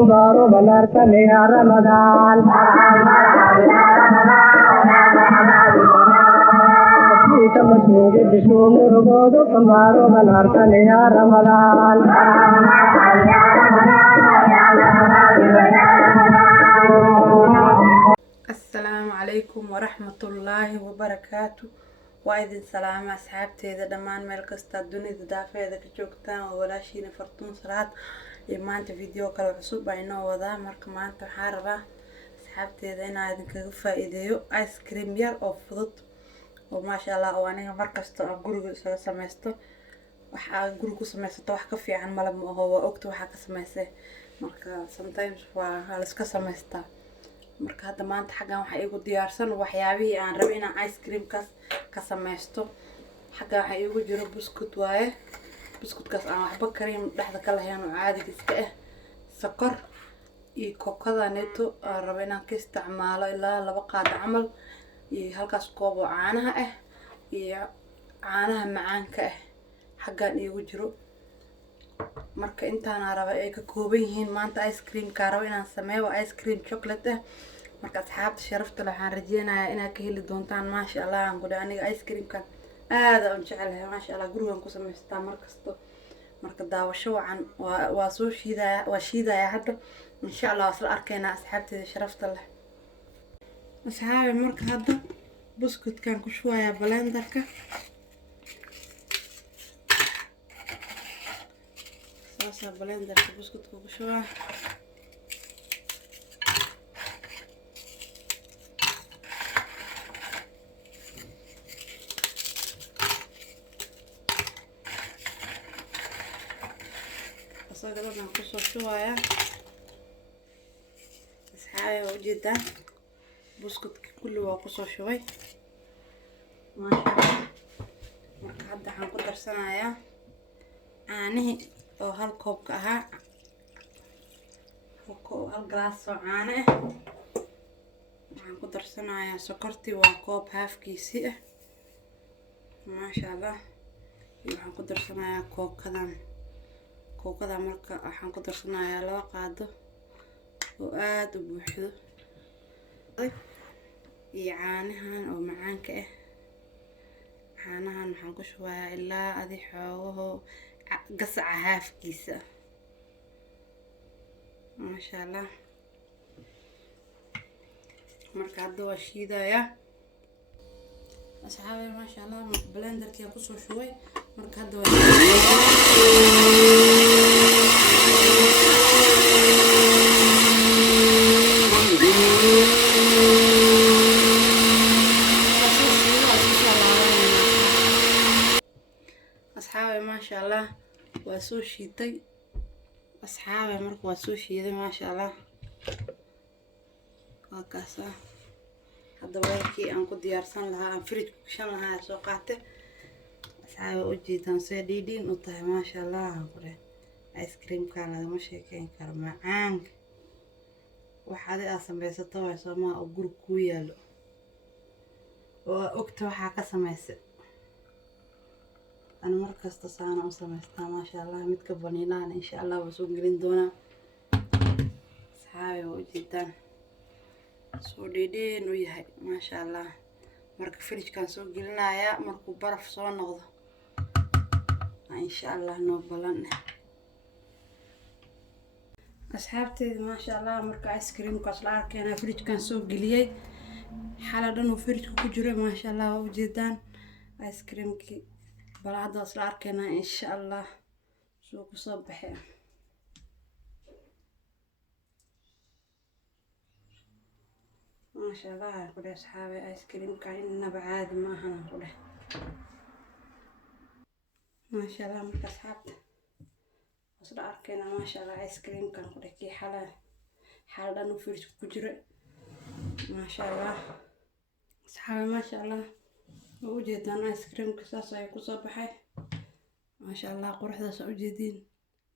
kumaro banarta neha Ramadan. Kita masnugi bisnu rubodo kumaro banarta neha Ramadan. السلام عليكم ورحمة الله وبركاته. وإذن سلام أصحابتي إذا دمان ملكست الدنيا دافع إذا كجوكتان ولا شيء نفرتون صلاة يمانت فيديو كلا عصوب بينه وذا مرك مانت حاربة أصحابتي إذا أنا إذن كغفة إذا آيس كريم يال أو فضط وما شاء الله وأنا مركزت أقول سمستو waxaa guriga ku samaysato wax ka fiican malab ma aho waa ogta waxa ka samaysay marka sometimes waa la iska samaystaa marka hadda maanta xagan waxa igu diyaarsan waxyaabihii aan rabay inaan ice cream ka samaysto xaga waxa igu jiro buskut waaye buskutkaas aan waxba kareem dhexda ka lahayn oo caadi iska ah sokor iyo kokada neto aan rabay inaan ka isticmaalo ilaa 2 qaad camal iyo halkaas koob oo caanaha ah iyo caanaha macaanka ah xagan igu jiro marka intaan raba ay ka kooban yihiin maanta ice cream ka raba inaan sameeyo ice cream chocolate ah marka asxaabta sharafta leh waxaan rajeynayaa inaad ka heli doontaan ma sha Allah aan guda aniga ice cream kan aad aan jecelahay ma sha Allah gurigan ku samaystaa markasto marka daawasho wacan waa soo shiidaya hadda insha Allah isla arkayna asxaabteeda sharafta leh asxaabe marka hadda buskutkan ku shuwaya blenderka blenderka buskutku ku shubaa asaga dhan ku soo shubaya asxaabe ujeeda buskutki kulli waa ku soo shubay maasha Allah marka hadda waxaan ku darsanayaa caanihi oo hal koob ka ahaa hal glass oo caano ah waxaan ku darsanayaa sokortii waa koob halfkiisi ah maasha Allah waxaan ku darsanayaa kookada marka waxaan ku darsanayaa 2 qaado oo aad u buuxdo iyo caanahan oo macaanka ah caanahan waxaan ku shubayaa ilaa adi xoogaho قصعة هاف كيسة ما شاء الله مركا عدوا الشيدة يا أصحابي ما شاء الله بلندر كي أقصه شوي مركا عدوا أصحابي ما شاء الله واسو شيتي أصحابي مركو واسو شيتي ما شاء الله وكاسا هذا ويكي أنكو ديارسان لها أن فريج كشان لها سوقاته أصحابي وجيتان سيديدين وطهي ما شاء الله أنكوري آيس كريم كان لها مشيكين كار معانك وحادي أصلا بيسطا ويسوما أقول كويالو وأكتو حاكا سميسي أنا مركز تصانع وسمستها ما شاء الله متكبنينان إن شاء الله بسوق قلين دونا صحابي وجدان سوديدين وياهي ما شاء الله مركب فريج كان سوق قلنا يا مركب برف صون نغضه إن شاء الله نوبلن أصحابتي ما شاء الله مركب آيس كريم كاسلار كان فريج كان سوق قليي حالا دنو فريج كجري ما شاء الله وجدان آيس كريم كي بعد أصل أركنا إن شاء الله سوق صباحي ما شاء الله كل أصحابي آيس كريم كأننا بعاد ما هنقوله ما شاء الله مرك أصحابي أصل أركنا ما شاء الله آيس كريم كان كله كي حالا نفرش كجرة ما شاء الله أصحابي ما شاء الله وجدان آيس كريم كساس أي كصباحي ما شاء الله قرحة سعوديين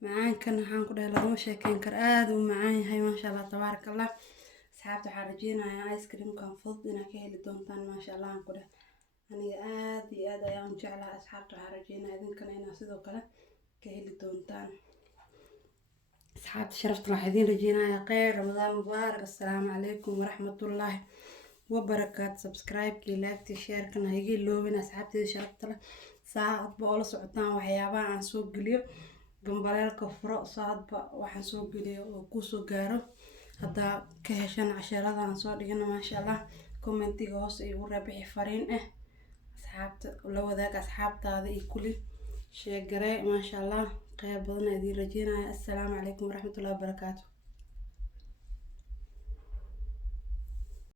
معان كان حنقول له مش كان كراد ومعان هاي ما شاء الله تبارك الله أصحابته حارجينا آيس كريم كان فضنا كهل دونتان ما شاء الله حنقول أنا آدي يوم جعل أصحابته حارجينا إذن كان هنا سيدو كلا كهل دونتان asxaabta sharafta waxaa idiin rajeynayaa kheyr ramadaan mubaarak. assalaamu calaykum waraxmatullaahi wabarakaatu. subscribe-kii laagtii sheerkana ha iga iloobin asxaabteeda sharafta leh. saacadba oo la socotaan waxyaabaha aan soo geliyo, bambaleelka furo saacadba waxaan soo geliyo oo kusoo gaaro. haddaa ka heshaan casharada aan soo dhigano maasha allah, commentiga hoos igu raabixi fariin asxaabta la wadaag asxaabtaada iyo kulli sheegaree maasha allah. kheyr badan idiin rajeynaya. assalaamu calaykum waraxmatullaahi wabarakaatu.